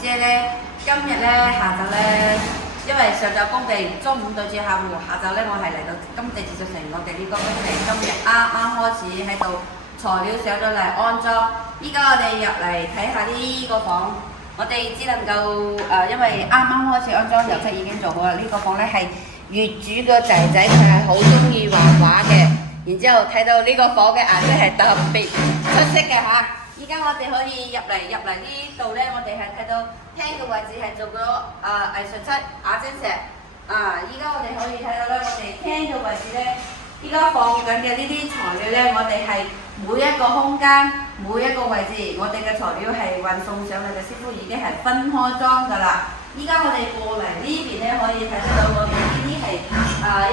姐咧，今日咧下晝咧，因為上晝工地中午對住客戶，下晝咧我係嚟到金地自述城我哋呢個工地，今日啱啱開始喺度材料上咗嚟安裝，依家我哋入嚟睇下呢個房，我哋只能夠因為啱啱開始安裝，油漆已經做好啦。呢個房咧係業主個仔仔佢係好中意畫畫嘅，然之後睇到呢個房嘅顏色係特別出色嘅嚇。依家我哋可以入嚟呢度咧，我哋係睇到廳嘅位置係做咗藝術漆亞晶石。依家我哋可以睇到咧，我哋廳嘅位置咧，依家放緊嘅呢啲材料咧，我哋係每一個空間、每一個位置，我哋嘅材料係運送上嚟嘅師傅已經係分開裝㗎啦。依家我哋過嚟呢邊咧，可以睇得到我哋呢啲係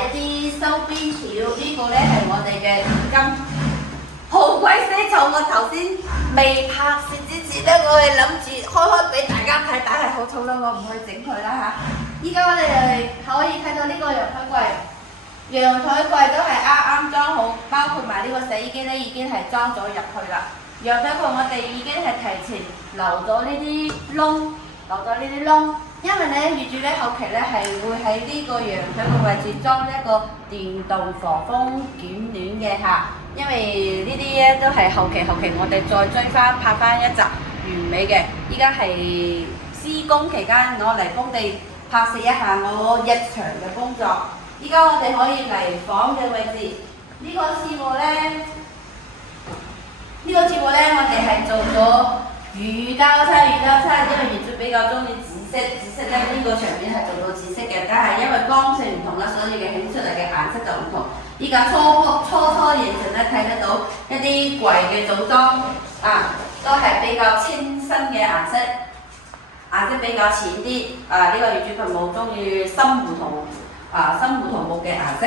一啲收邊條，呢個咧係我哋嘅金。好鬼死臭！我頭先未拍攝之前咧，我係諗住開俾大家睇，但係好臭啦，我唔去整佢啦嚇。依家我哋可以睇到呢個陽台櫃，陽台櫃都係啱啱裝好，包括埋呢個洗衣機咧已經係裝咗入去啦。陽台櫃我哋已經係提前留咗呢啲窿，因為咧業主咧後期咧係會喺呢個陽台嘅位置裝一個電動防風捲簾嘅嚇。因為呢啲咧都係後期我哋再追翻拍翻一集完美嘅。依家係施工期間，我嚟工地拍攝一下我日常嘅工作。依家我哋可以嚟房嘅位置，呢個廁所咧，我哋係做咗乳膠漆，因為業主比較中意紫色咧呢個牆面係做到紫色嘅，但係因為光線唔同啦，所以嘅顯出嚟嘅顏色就唔同。依家初形成咧睇得到一啲櫃嘅組裝都係比較清新嘅顏色比較淺啲。呢個業主佢冇中意深胡桃木嘅顏色。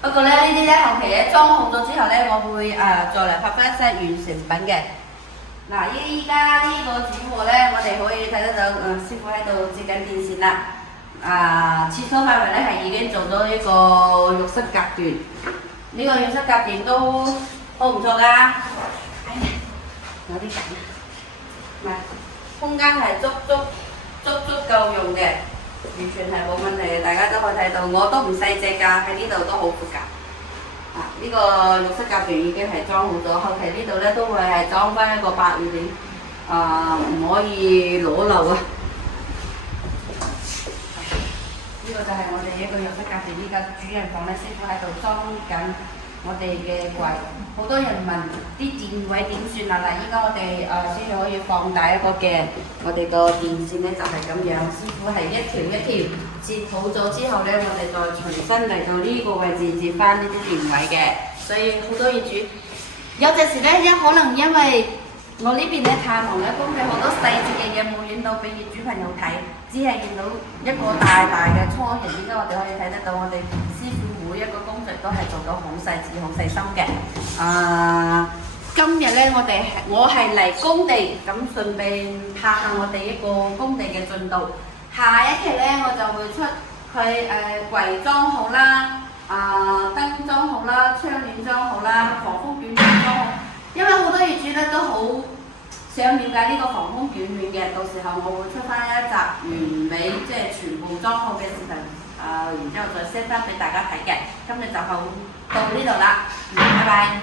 不過咧呢啲咧後期咧裝好咗之後咧，我會再嚟拍翻一些完成品嘅。依家呢個主卧咧，我哋可以睇得到師傅喺度接緊電線啦。廁所範圍咧係已經做咗一個浴室隔斷，呢個浴室隔斷都好唔錯㗎。哎呀，有啲緊，空間係足夠用嘅，完全係冇問題嘅。大家都可以睇到，我都唔細隻㗎，喺呢度都好闊㗎。呢個浴室隔斷已經係裝好咗，後期呢度咧都會係裝翻一個百葉簾，唔可以裸露啊。呢個就係我哋一個浴室隔斷，依家主人房咧，師傅喺度裝緊我哋嘅櫃。好多人問啲電位點算啦？依家我哋先可以放大一個鏡，我哋個電線咧就係咁樣，師傅係一條一條接好咗之後咧，我哋再重新嚟到呢個位置接翻呢啲電位嘅。所以好多業主有陣時咧，可能因為我呢邊咧太忙咧，工地好多細節嘅嘢冇影到俾業主朋友睇，只係見到一個大嘅初形。依家我哋可以睇得到，我哋師傅每一個工序都係做到好細緻、好細心嘅。今日咧，我係嚟工地，咁順便拍下我哋一個工地嘅進度。下一期咧，我就會出佢櫃裝好啦，燈裝好啦，窗簾裝好啦，防風捲簾裝好。因為好多業主咧都好想了解呢個防風捲簾嘅，到時候我會出翻一集完美即係全部裝好嘅視頻，然之後再 set 翻俾大家睇嘅。今日就到呢度啦，拜拜。